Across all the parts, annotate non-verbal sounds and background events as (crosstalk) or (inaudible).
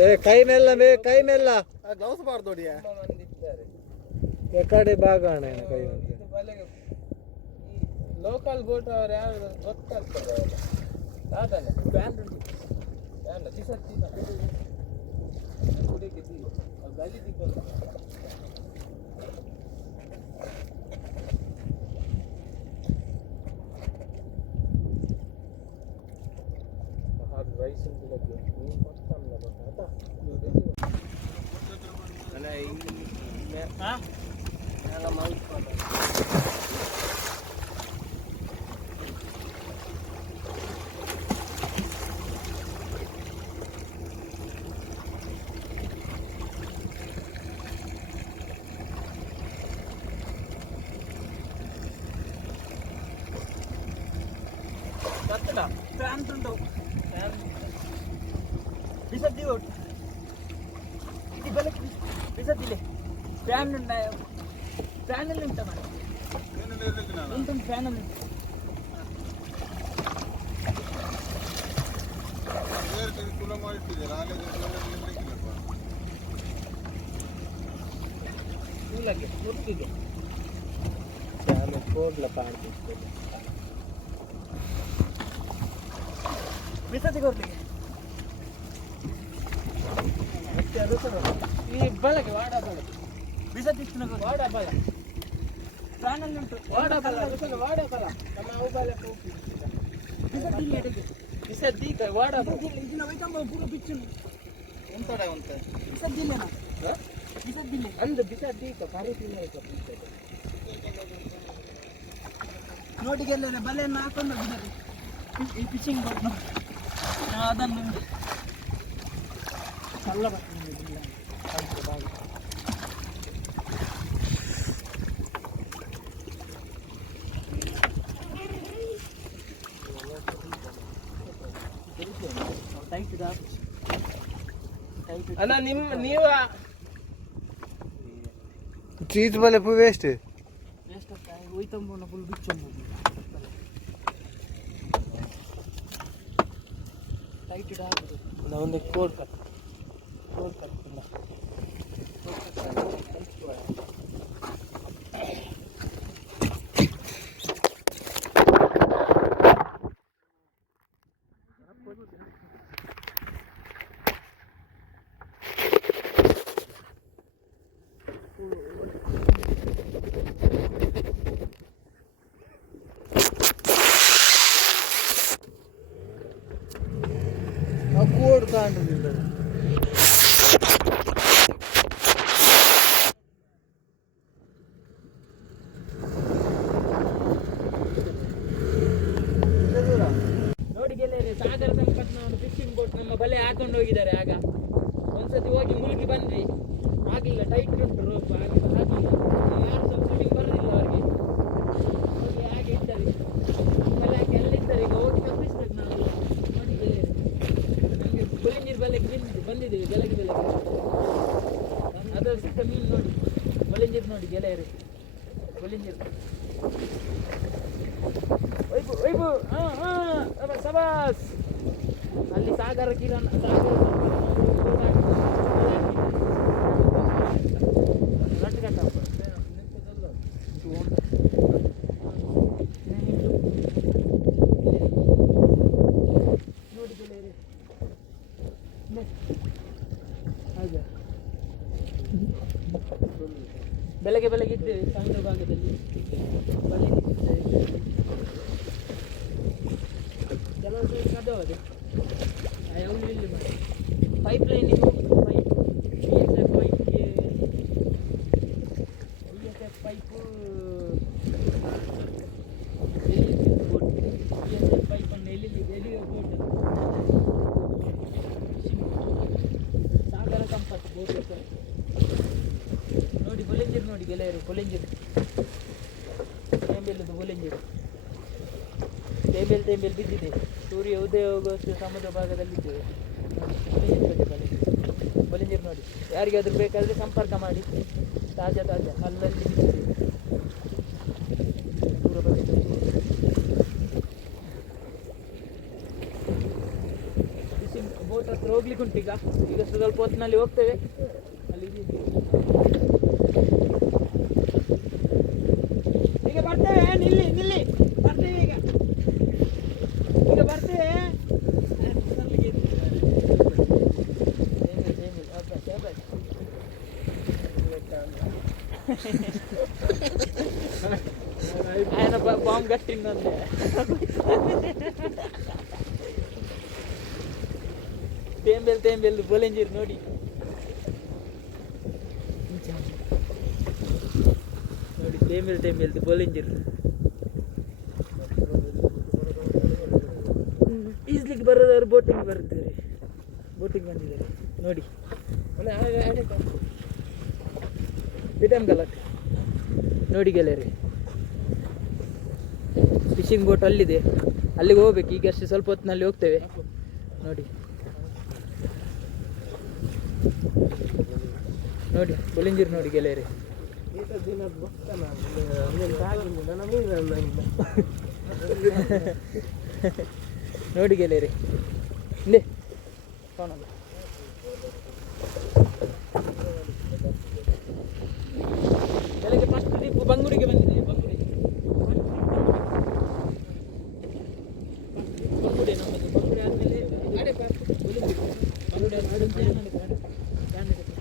ಏ ಕೈನೆಲ್ಲ ಬೇ ಕೈನೆಲ್ಲ ಗ್ಲೌಸ್ ಬಾರ್ದೋಡಿ ಎಕಡೆ ಭಾಗ ಅಣ್ಣ ಏನು ಕೈ ಅಂತ ಲೋಕಲ್ ಬೋಟ್ ಅವ್ರು ಯಾರು ಗೊತ್ತಾಗ್ತದೆ ಅದಲ್ಲ ಬ್ಯಾಂಡ್ ಉಂಟು ಬ್ಯಾಂಡ್ ದಿಸತ್ತಿ ಕುಡಿಗೆ ಗಲಿ ದಿಕ್ಕು అలా ಬಿಸದ್ದಿಲ್ಲ ಫ್ಯಾನ್ ಉಂಟ ಫ್ಯಾನಲ್ಲಿ ಉಂಟ ಮನೆ ಉಂಟು ಫ್ಯಾನಲ್ಲಿ ಉಂಟು ಕೂಲಗೆ ಮುರುಕಿಗೆ ಫ್ಯಾನ್ ಕೋಡ್ಲ ಕಾಣ್ತಿತ್ತು ಬಿಸತಿ ಕೊಡ್ಲಿಕ್ಕೆ ಈ ಬಳಕೆ ವಾಡ ಬಳಕೆ ಬಿಸತಿ ವಾಡ ಬಲ ಫ್ಯಾನಲ್ಲಿ ಉಂಟು ವಾಡ ಬಲ ಬಿಸಲು ವಾಡ ಬಲ ನಮ್ಮ ಅವು ಬಲಕ್ಕೆ ಹೋಗಿ ಬಿಸತಿ ಇಲ್ಲಿ ಎಡೆಗೆ ಬಿಸತಿ ವಾಡ ಬಲ ಇದನ್ನ ವೈಕಂಬ ಪೂರ ಬಿಚ್ಚು ಎಂತಡ ಅಂತ ಬಿಸದ್ದಿಲ್ಲೇನ ಬಿಸದ್ದಿಲ್ಲ ಅಂದು ಬಿಸದ್ದಿ ಕರೀತಿಲ್ಲ ಈಗ ನೋಟಿಗೆಲ್ಲ ಬಲೆಯನ್ನು ಹಾಕೊಂಡು ಬಿಡರಿ ಈ ಫಿಶಿಂಗ್ ಬೋಟ್ ಅದನ್ನು ಚಲ್ಲ ಬರ್ತದೆ ಇಲ್ಲ. ಆಯ್ತು, ಬಾಯ್. ಟೈಟ್ ಇದೆ ಟೈಟ್ ಇದೆ. ಅಣ್ಣ ನಿಮ್ ನೀವ? ಚೀಸ್ ಬಲೆ ಪು ವೇಸ್ಟ್ ವೇಸ್ಟ್ ಆಗ್ತಾ ಹೋಯ್ತಂಬೋನ ಫುಲ್ ಬಿಚ್ಚೊಂದು ಟೈಟ್ ಇಡ ಹಾಕುದು ಒಂದು ಕೋಡ್ ಕಟ್. Code cut. ನೋಡಿ ಗೆಳೆಯರೆ ಸಾಗರ ಸಂಪತ್ನ ಒಂದು ಫಿಶಿಂಗ್ ಬೋಟ್ ನಮ್ಮ ಬಲೆ ಹಾಕೊಂಡು ಹೋಗಿದ್ದಾರೆ ಆಗ. ಬೆಳಗ್ಗೆ ಬೆಳಗ್ಗೆ ಇದ್ದೇವೆ ಸಮುದ್ರ ಭಾಗದಲ್ಲಿ ಬಲೆ ಇಟ್ಟಿದ್ದೇವೆ ಕೆಲವು ಕದವು ಅದು ಎಲ್ಲಿ ಇಲ್ಲಿ ಮಾಡಿ ಪೈಪ್ ಲೈನಿಗೆ pipe B S F ಪೈಪ್ಗೆ B S F pipe ಎಲ್ಲಿ ಬೋಟ್ ಬಿ ಎಸ್ ಎಫ್ ಪೈಪನ್ನು ಎಲ್ಲಿ ಎಲ್ಲಿ ಬೋಟ್ ಸಾಗರ ಸಂಪತ್ತು ಬೋಟ್ ಹೆಸರು ನೋಡಿ ಗೊಲೆಂಜಿರು ನೋಡಿ ಗೆಳೆಯರು ಗೊಲೆಂಜಿರು ಟೇಂಬೆಲ್ಲದು ಗೊಲೆಂಜಿರು ಟೇಂಬೆಲ್ ಟೇಂಬೆಲ್ ಬಿದ್ದಿದೆ. ಸೂರ್ಯ ಉದಯ ಹೋಗುವಷ್ಟು ಸಮುದ್ರ ಭಾಗದಲ್ಲಿದ್ದೇವೆ ಗೊಲೆಂಜಿರು ನೋಡಿ. ಯಾರಿಗಾದರೂ ಬೇಕಾದರೆ ಸಂಪರ್ಕ ಮಾಡಿ. ತಾಜಾ ತಾಜಾ. ಅಲ್ಲಲ್ಲಿ ಬಿದ್ದಿದೆ. ಬೋಟ್ ಹತ್ರ ಹೋಗ್ಲಿಕ್ಕೆ ಉಂಟು ಈಗ. ಈಗ ಸ್ವಲ್ಪ ಹೊತ್ತಿನಲ್ಲಿ ಹೋಗ್ತೇವೆ. ಬರ್ತೇವೆ ನಿಲ್ಲಿ ನಿಲ್ಲಿ ಬರ್ತೇವೆ ಈಗ ಈಗ ಬರ್ತೇವೆ ఆయన బాంబు కట్టిందంటే ತೇಂಬೆಲ್ ತೇಂಬೆಲ್ ಬೋಲೆಂಜಿರ್ ನೋಡಿ ನೋಡಿ ತೇಂಬೆಲ್ ತೇಂಬೆಲ್ ಬೋಲೆಂಜಿರ್ ಬರೋದವ್ರು ಬೋಟಿಂಗ್ ಬರುತ್ತಾರೆ ಬೋಟಿಂಗ್ ಬಂದಿದ್ದಾರೆ ನೋಡಿ ಬಿಟಮ್ ಗಲಾಟೆ ನೋಡಿ ಗೆಳೆಯರಿ ಫಿಶಿಂಗ್ ಬೋಟ್ ಅಲ್ಲಿದೆ ಅಲ್ಲಿಗೆ ಹೋಗ್ಬೇಕು ಈಗ ಅಷ್ಟೇ ಸ್ವಲ್ಪ ಹೊತ್ತಿನಲ್ಲಿ ಹೋಗ್ತೇವೆ ನೋಡಿ ನೋಡಿ ಬುಲಿಂಜಿರ್ ನೋಡಿ ಗೆಳೆಯರಿ ನೋಡಿ ಗೆಳೆಯರಿ. ಇಲ್ಲಿ. ಕಾಣಲ್ಲ ಬೆಳಗ್ಗೆ ಫಸ್ಟ್ ಟ್ರಿಪ್ ಬಂಗೂರಿಗೆ ಬಂದಿದೆ ಬಂಗೂರಿಗೆ ಬಂಗುಡೆ ನಮ್ಮದು ಬಂಗುಡೆ ಆದಮೇಲೆ ಅಡೆ ಬುಲಿಂಜಿರ್ ಬಂಗುಡೆ ಆದ್ಮೇಲೆ ಯಾನ್ ಹಿಡಿದು.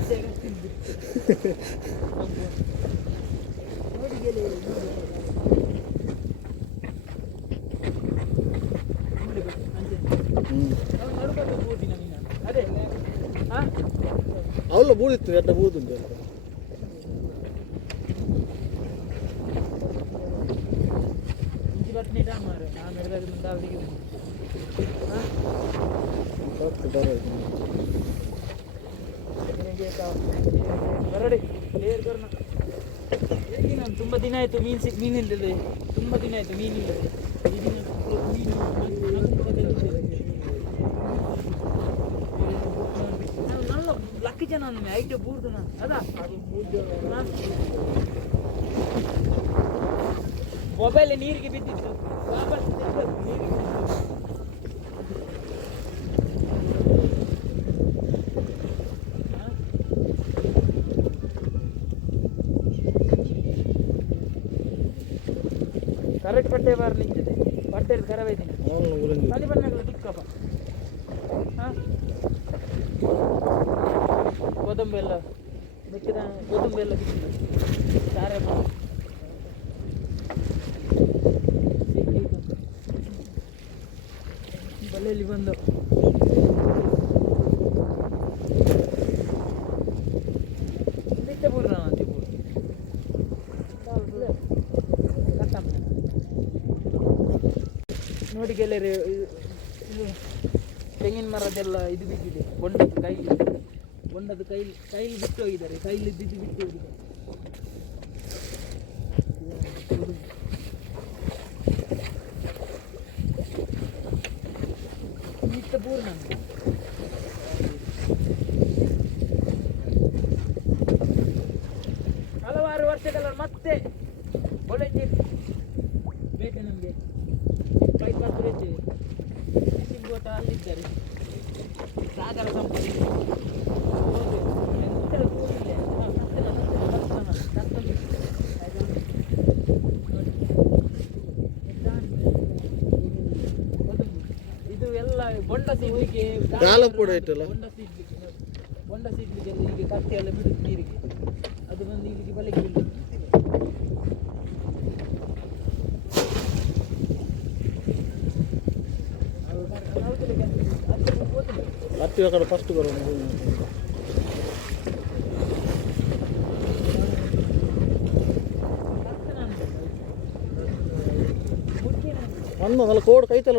ಅದೇ ಹಾ (laughs) ಅವಲ್ಲ ಬೂದಿತ್ತು ಎಡ್ಡ ಬೂದುಂಟು ಇಂಚಿ ಬಟ್ನಿ ಇಡ ಮಾರ ನಾನು ಹಿಡಿದಾಗ ಮುಂದೆ ಅವರಿಗೆ ಬರಡಿ ಲೇರ್ ಬರ್ನ ಹೇಗೆ ನಾನು ತುಂಬ ದಿನ ಆಯಿತು, ಮೀನು ಸಿಕ್ ಮೀನಿಲ್ಲದೆ ತುಂಬ ದಿನ ಆಯಿತು ಮೀನಿಲ್ಲದೆ ಈ ದಿನ ಮೀನು ಜನ ನಾನು ಐಟ ಬೂರ್ದು ನಾನು, ಅದಾ? ಮೊಬೈಲ್ ನೀರಿಗೆ ಬಿದ್ದಿತ್ತು. ವಾಪಸ್ ನೀರಿಗೆ ಬಿದ್ದಿತ್ತು. ಹಾ? ಕರೆಕ್ಟ್ ಬಟ್ಟೆ ಬಾರ್ ನಿಂತಿದೆ ಬಟ್ಟೆ ಖರಾಬ್ ಐತಿ ಅಲ್ಲಿ ಬಣ್ಣಗಳು ಚಿಕ್ಕಪ್ಪ ಹಾಂ ಗೋದಂಬಿ ಎಲ್ಲ ಮಿಕ್ಕಿದ ಗೋದಂಬಿ ಎಲ್ಲ ಸಾರೆ ಬಲೆಯಲ್ಲಿ ಬಂದು. ನೋಡಿ ಇದು ತೆಂಗಿನ ಮರದೆಲ್ಲ ಇದು ಬಿದ್ದಿದೆ ಬೊಂಡದ ಬೊಂಡದ ಕೈಲಿ ಕೈಲಿ ಬಿಟ್ಟು ಹೋಗಿದ್ದಾರೆ. ಕೈಲಿ ಬಿದ್ದು ಬಿಟ್ಟು ಹೋಗಿದ್ದಾರೆ ನಿತ್ಯ ಪೂರ್ಣ ಹಲವಾರು ವರ್ಷಗಳ ಮತ್ತೆ ಒಳ್ಳೆಂಜಿರ್ ಬೇಕು ನಮಗೆ ಪೈಪ್ ಹತ್ರ ಇದ್ದೇವೆ ಫಿಶಿಂಗ್ ಬೋಟ್ ಅಲ್ಲಿದ್ದಾರೆ ಸಾಗರ ಸಂಪತ್ತಿ ಹೋಗ್ಬೇಕು. ಎಂತೆಲ್ಲ ಕೂಗಿಲ್ಲ. ಹಾ, ಹತ್ತಿರ, ಹತ್ತಿರ, ಹತ್ತಿರ, ಹತ್ತಿರ. ಆಯ್ತಾ? ನೋಡಿ. ಕೊತ್ತಂಬರಿ. ಇದು ಬೊಂಡ ಸಿಗ್ಲಿಕ್ಕೆ ಗಾಳ ಕೂಡ ಇಟ್ಟಲ್ಲ? ಬೊಂಡ ಸಿಗ್ಲಿಕ್ಕೆ ಹೊಂಡ ಸಿಗ್ಲಿಕ್ಕೆ ಎಲ್ಲ ಹೀಗೆ ಎಲ್ಲ ನೀರಿಗೆ. ಅದು ಬಂದು ಇಲ್ಲಿಗೆ ಬಲೆಗೆ ಬೀಳುದು. ಹತ್ತಿ ಕಡೆ ಫಸ್ಟ್ ಬರೋ ಅನ್ನ ನಲ್ಲ ಕೋಡ್ ಕೈತಲ್ಲ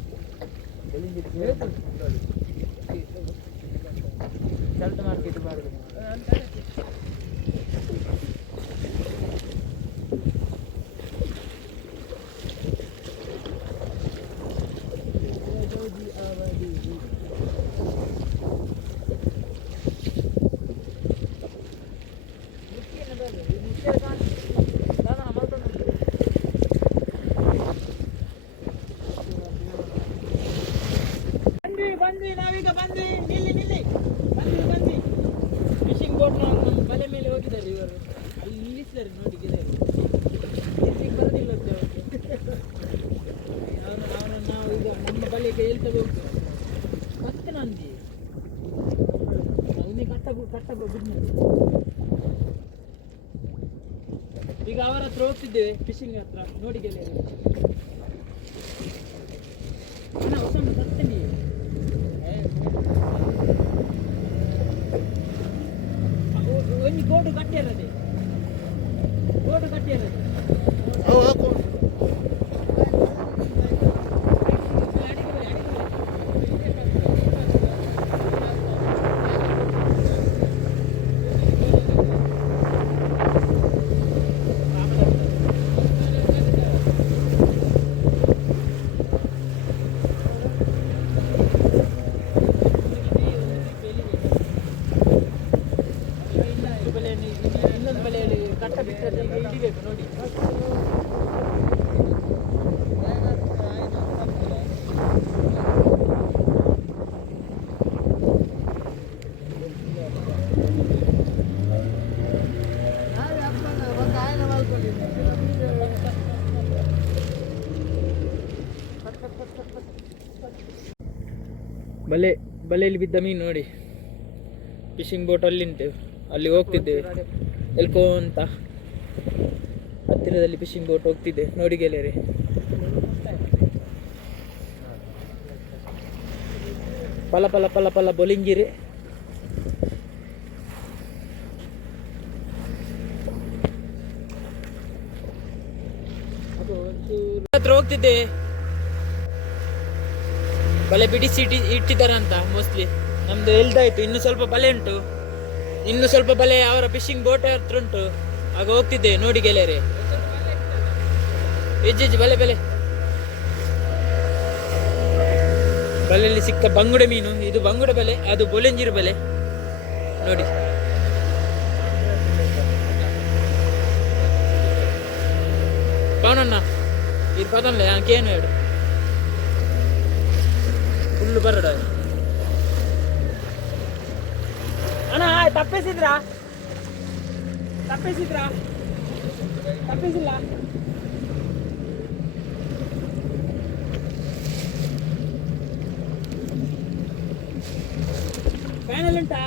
செல்ட்டு மார்க்கெட்டு பாருங்க. ಮತ್ತೆ ನಂದಿ ಅವನಿಗೆ ಕಟ್ಟ ಕಟ್ಟ ಈಗ ಅವರ ಹತ್ರ ಹೋಗ್ತಿದ್ದೇವೆ ಫಿಶಿಂಗ್ ಹತ್ರ ನೋಡಿ ಬಲೆ, ಬಲೆಯಲ್ಲಿ ಬಿದ್ದ ಮೀನು ನೋಡಿ. ಫಿಶಿಂಗ್ ಬೋಟ್ ಅಲ್ಲಿ ನಿಂತೇವೆ. ಅಲ್ಲಿ ಎಲ್ಕೋ ಅಂತ ಹತ್ತಿರದಲ್ಲಿ ಫಿಶಿಂಗ್ ಬೋಟ್ ಹೋಗ್ತಿದ್ದೆ. ನೋಡಿ ಗೆಳೆಯರೆ. ಪಲ ಪಲ ಪಲ ಪಲ ಬೊಲಿಂಗಿರಿ. ಹತ್ರ ಹೋಗ್ತಿದ್ದೆ. ಬಲೆ ಬಿಡಿಸಿ ಇಟ್ಟಿ ಇಟ್ಟಿದ್ದಾರೆ ಅಂತ ಮೋಸ್ಟ್ಲಿ ನಮ್ದು ಎಲ್ದಾಯ್ತು, ಇನ್ನು ಸ್ವಲ್ಪ ಬಲೆ ಉಂಟು. ಇನ್ನು ಸ್ವಲ್ಪ ಬಲೆ ಅವರ ಫಿಶಿಂಗ್ ಬೋಟ್ ಹತ್ರ ಉಂಟು. ಆಗ ಹೋಗ್ತಿದ್ದೆ ನೋಡಿ ಗೆಳೆಯರೆ. ಹೆಜ್ಜೆಜ್ಜೆ ಬಲೆ ಬಲೆ. ಬಲೆಯಲ್ಲಿ ಸಿಕ್ಕ ಬಂಗುಡೆ ಮೀನು, ಇದು ಬಂಗುಡೆ ಬಲೆ, ಅದು ಬೊಲೆಂಜಿರು ಬಲೆ. ನೋಡಿ. ಪವನಣ್ಣ ಇದು ಪದನ್ಲೆ ಏನು ಹೇಳು? ಫುಲ್ ಬರಡ ಅಣ್ಣ ತಪ್ಪಿಸಿದ್ರಾ ತಪ್ಪಿಸಿದ್ರಾ ತಪ್ಪಿಸಿಲ್ಲ ಫ್ಯಾನಲ್ಲಿ ಉಂಟಾ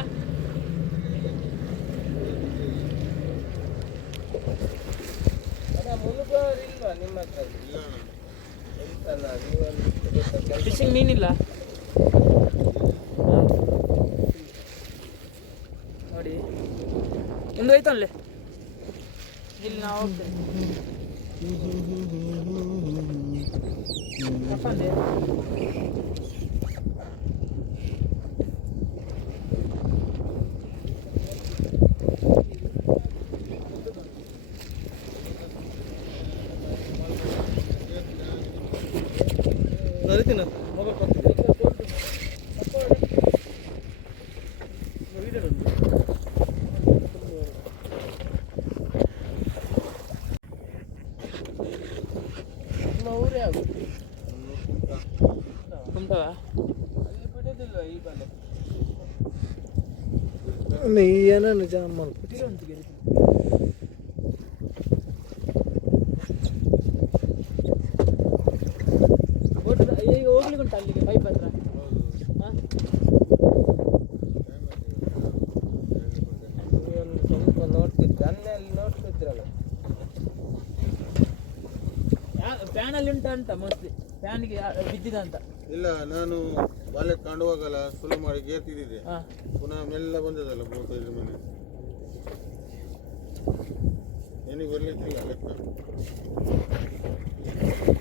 ಇಲ್ವಾ ನಿಮ್ಮ ಹತ್ರ ಎಂತಲ್ಲ ನೀವೊಂದು ಫಿಶಿಂಗ್ ಮೀನಿಲ್ಲ ನೋಡಿ ಒಂದು ಹೋಯ್ತಲ್ಲೇ ಇಲ್ಲಿ ನಾವು ಹೋಗ್ತೇವೆ ತಪ್ಪಂದೆ ಊರು ಯಾವುದು ಕುಂಟವಾ ಅಲ್ಲಿ ಬಿಡೋದಿಲ್ವಾ ಈ ಬಲೆ ನೀ ಏನನ್ನು ಜಾಮ್ ಮಾಡ್ಕೊ ಅಂತ ಮೋಸ್ಟ್ಲಿ ಫ್ಯಾನಿಗೆ ಬಿದ್ದಿದಂತ ಇಲ್ಲ ನಾನು ಬಾಲ್ಯ ಕಾಣುವಾಗಲ್ಲ ಸುಲು ಮಾಡಿ ಗೇರ್ ತಿದ್ದಿದೆ ಹಾ. ಪುನಃ ಮೆಲ್ಲ ಬಂದದಲ್ಲ ಮೂವತ್ತೈದು ಇದ್ರ ಮನೆ ನಿನಗೆ ಬರ್ಲಿಕ್ಕಿಲ್ಲ ಲೆಕ್ಕ.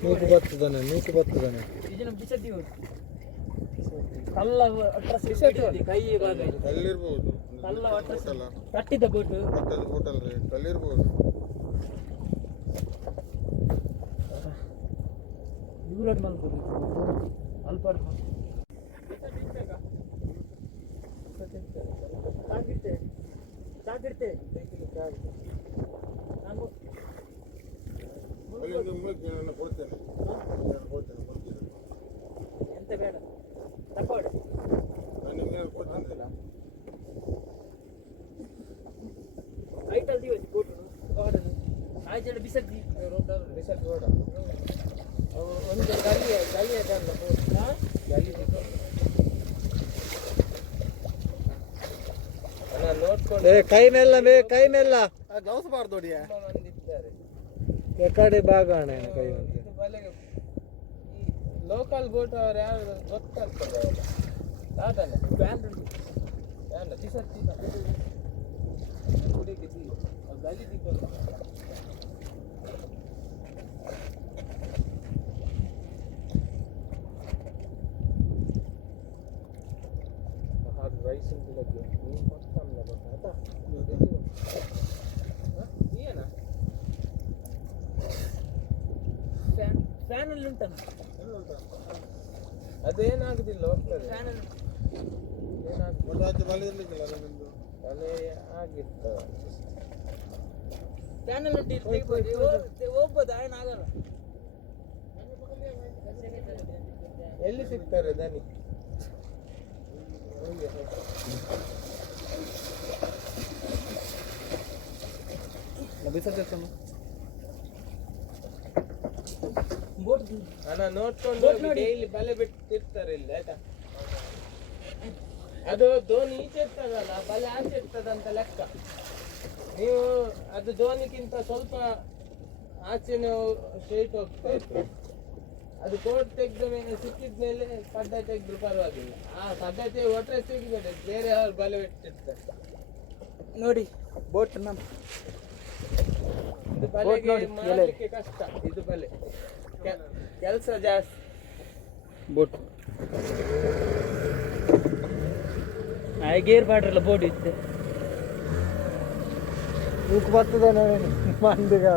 ನೂಕು ಬರ್ತದಾನೆ ನೂಕು ಬರ್ತದಾನೆ ಇದನ್ನ ಬಿಸತಿ ಕಲ್ಲ ಅಟ್ರಸ್ ಕೈ ಭಾಗ ಇದು. ಕಲ್ಲಿರ್ಬೋದು. ಕಲ್ಲ ಅಟ್ರಸ್ ಕಟ್ಟಿದ್ದ ಬೋಟು ಕಟ್ಟದ ಹೋಟೆಲ್ ರೀ ಕಲ್ಲಿರ್ಬೋದು. ದೂರ ಮಲ್ಬೋದು ಅಲ್ಪ ಸಾಕಿಡ್ತೆ ಸಾಕಿಡ್ತೆ ನಾನು ಅಲ್ಲಿ ಒಂದು ಮುಳುಗಿ ನಾನು ಕೊಡ್ತೇನೆ ಏ ಕೈ ಮೆಲ್ಲ ಬೇ ಕೈ ಮೆಲ್ಲ. ಗ್ಲೌಸ್ ಬಾರ್ದು ಹೊಡಿಯ ತುಂಬ ಮಂದಿ ಇದ್ದಾರೆ ಕಡೆ ಭಾಗ ಅಣ್ಣ ಕೈ ಇದು ಬಲೆಗೆ ಈ ಲೋಕಲ್ ಬೋಟ್ ಅವ್ರು ಯಾರು ಗೊತ್ತಾಗ್ತದೆ ಅಲ್ಲ ದಾದನೆ ಬ್ಯಾಂಡ್ ಉಂಟು ಬೇಡ ದಿಸತ್ತಿ ಹುಡುಗಿ ಗಲಿ ದಿಕ್ಕು ಫ್ಯಾನ್ ಅಲ್ಲಿ ಉಂಟಲ್ಲ? ಅದೇನಾಗುದಿಲ್ಲ ಹೋಗ್ತದೆ. ಫ್ಯಾನ್ ಅಲ್ಲಿ ಬಲಿ ಇರ್ಲಿಕ್ಕಿಲ್ಲ ಫ್ಯಾನ್ ಉಂಟು ಹೋಗ್ಬೋದು ಏನಾಗಲ್ಲ ಎಲ್ಲಿ ಸಿಗ್ತಾರೆ ದನಿ? ಬಿಸತ್ತನ್ನು ಅಣ್ಣ ನೋಡ್ಕೊಂಡು. ಡೈಲಿ ಬಲೆ ಬಿಟ್ಟಿರ್ತಾರೆ ಇಲ್ಲಿ ಆಯ್ತಾ? ಅದು ದೋಣಿ ಈಚೆ ಇರ್ತದಲ್ಲ ಬಲೆ ಆಚೆ ಇರ್ತದಂತ ಲೆಕ್ಕ. ನೀವು ಅದು ದೋಣಿಗಿಂತ ಸ್ವಲ್ಪ ಆಚೆನೆ ಸ್ಟ್ರೈಟ್ ಹೋಗ್ತಾ ಇತ್ತು. ಅದು ಕೋಟ್ ತೆಗೆದ ಮೇಲೆ ಸಿಕ್ಕಿದ ಮೇಲೆ ಕಡ್ಡ ತೆಗೆದ್ರು ಪರವಾಗಿಲ್ಲ. ಆ ಕಡ್ಡತೆ ಒಟ್ಟರೆ ತೆಗಿಬೇಡಿ ಬೇರೆ ಅವ್ರು ಬಲೆ ಬಿಟ್ಟಿರ್ತಾರೆ. ನೋಡಿ ಬೋಟ್ ನಮ್ಮ ಇದು ಬಲೆಗೆ ಕಷ್ಟ ಇದು ಬಲೆ. ಕೆಲಸ ಜಾಸ್ತಿ. ಬೋಟ್ ಗೇರ್ ಬಾಡ್ರಲ್ಲ ಬೋಟ್ ಇತ್ತು ನೂಕು ಬರ್ತದಾನೆ ಮಂದಿಗೆ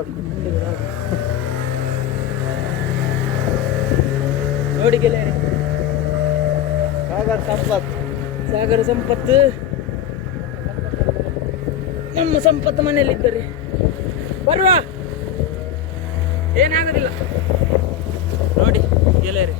ನೋಡಿ ಗೆಳೆಯರೆ. ಸಾಗರ ಸಂಪತ್ ಸಾಗರ ಸಂಪತ್ತು. ನಮ್ಮ ಸಂಪತ್ತು ಮನೆಯಲ್ಲಿದ್ದಾರೆ. ಬರುವ. ಏನಾಗೋದಿಲ್ಲ. ನೋಡಿ ಗೆಳೆಯರೆ